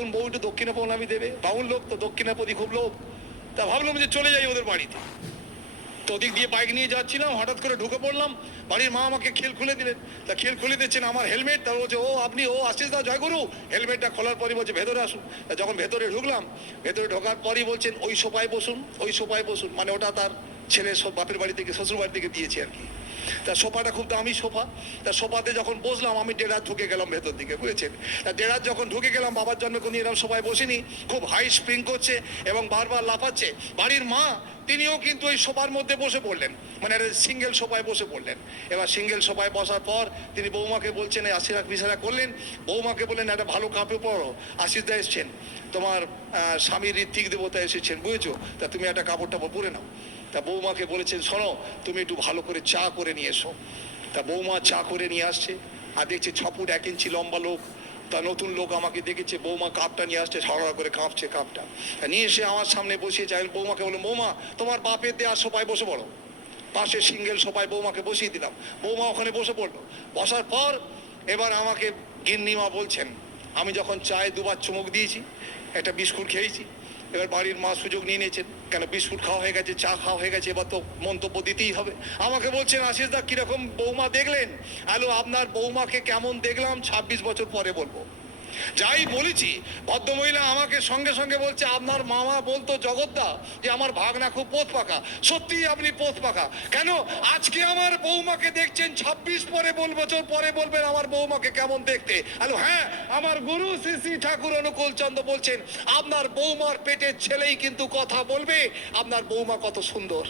নতুন বউ একটু দক্ষিণা প্রণামী দেবে, বাউল লোক তো দক্ষিণা প্রতি খুব লোভ। তা ভাবলাম যে চলে যাই ওদের বাড়িতে। তো ওদিক দিয়ে বাইক নিয়ে যাচ্ছিলাম, হঠাৎ করে ঢুকে পড়লাম। বাড়ির মা আমাকে খেল খুলে দিলেন। তা খেল খুলে দিচ্ছেন আমার হেলমেট। তা বলছে, ও আপনি, ও আশিস দা, জয়গুরু। হেলমেটটা খোলার পরই বলছে ভেতরে আসুন। তা যখন ভেতরে ঢুকলাম, ভেতরে ঢোকার পরই বলছেন ওই সোফায় বসুন, ওই সোফায় বসুন। মানে ওটা তার ছেলের বাপের বাড়ি থেকে, শ্বশুর বাড়ি থেকে দিয়েছে আর কি। তা সোফাটা খুব দামি সোফা। তা সোফাতে যখন বসলাম আমি দেড় ঢুকে গেলাম ভেতর দিকে, বুঝেছেন। তা দেড় যখন ঢুকে গেলাম, বাবার জন্য কোনো এরকম সোফায় বসিনি। খুব হাই স্প্রিং করছে এবং বারবার লাফাচ্ছে। বাড়ির মা তিনিও কিন্তু ওই সোফার মধ্যে বসে পড়লেন, মানে সিঙ্গেল সোফায় বসে পড়লেন। এবার সিঙ্গেল সোফায় বসার পর তিনি বৌমাকে বলছেন, আশীর্বাদ বিশারা করলেন। বৌমাকে বললেন, একটা ভালো কাপড় পরো, আশিস দা এসছেন, তোমার স্বামীর ঋত্বিক দেবতা এসেছেন, বুঝেছো। তা তুমি একটা কাপড় টাপড় পরে নাও। তা বৌমাকে বলেছেন, শোনো তুমি একটু ভালো করে চা করে নিয়ে এসো। তা বৌমা চা করে নিয়ে আসছে। আর দেখছে 6 ফুট 1 ইঞ্চি লম্বা লোক। তা নতুন লোক আমাকে দেখেছে, বৌমা কাপটা নিয়ে আসছে, সরড়া করে কাঁপছে কাপটা। নিয়ে এসে আমার সামনে বসিয়েছে। আমি বৌমাকে বললাম, বৌমা তোমার বাপের দেওয়া সোফায় বসে পড়ো। পাশে সিঙ্গেল সোফায় বৌমাকে বসিয়ে দিলাম। বৌমা ওখানে বসে পড়লো। বসার পর এবার আমাকে গিন্নিমা বলছেন, আমি যখন চায়ে দুবার চুমুক দিয়েছি, একটা বিস্কুট খেয়েছি। এবার বাড়ির মা সুযোগ নিয়ে নিয়েছেন, কেন বিস্কুট খাওয়া হয়ে গেছে, চা খাওয়া হয়ে গেছে, এবার তো মন্তব্য দিতেই হবে। আমাকে বলছেন, আশিস দা কিরকম বৌমা দেখলেন? আলো আপনার বৌমাকে কেমন দেখলাম 26 বছর পরে বলবো। যাই বলেছি, ভদ্রমহিলা আমাকে সঙ্গে সঙ্গে বলছে, আপনার মামা বলতো জগদ্দা যে আমার ভাগনা খুব পোত পাকা। সত্যি আপনি পোত পাকা। কেন আজকে আমার বৌমাকে দেখছেন, 26 বছর পরে বলবেন আমার বৌমাকে কেমন দেখতে? আলো হ্যাঁ, আমার গুরু শ্রী শ্রী ঠাকুর অনুকূল চন্দ্র বলছেন, আপনার বৌমার পেটের ছেলেই কিন্তু কথা বলবে আপনার বৌমা কত সুন্দর।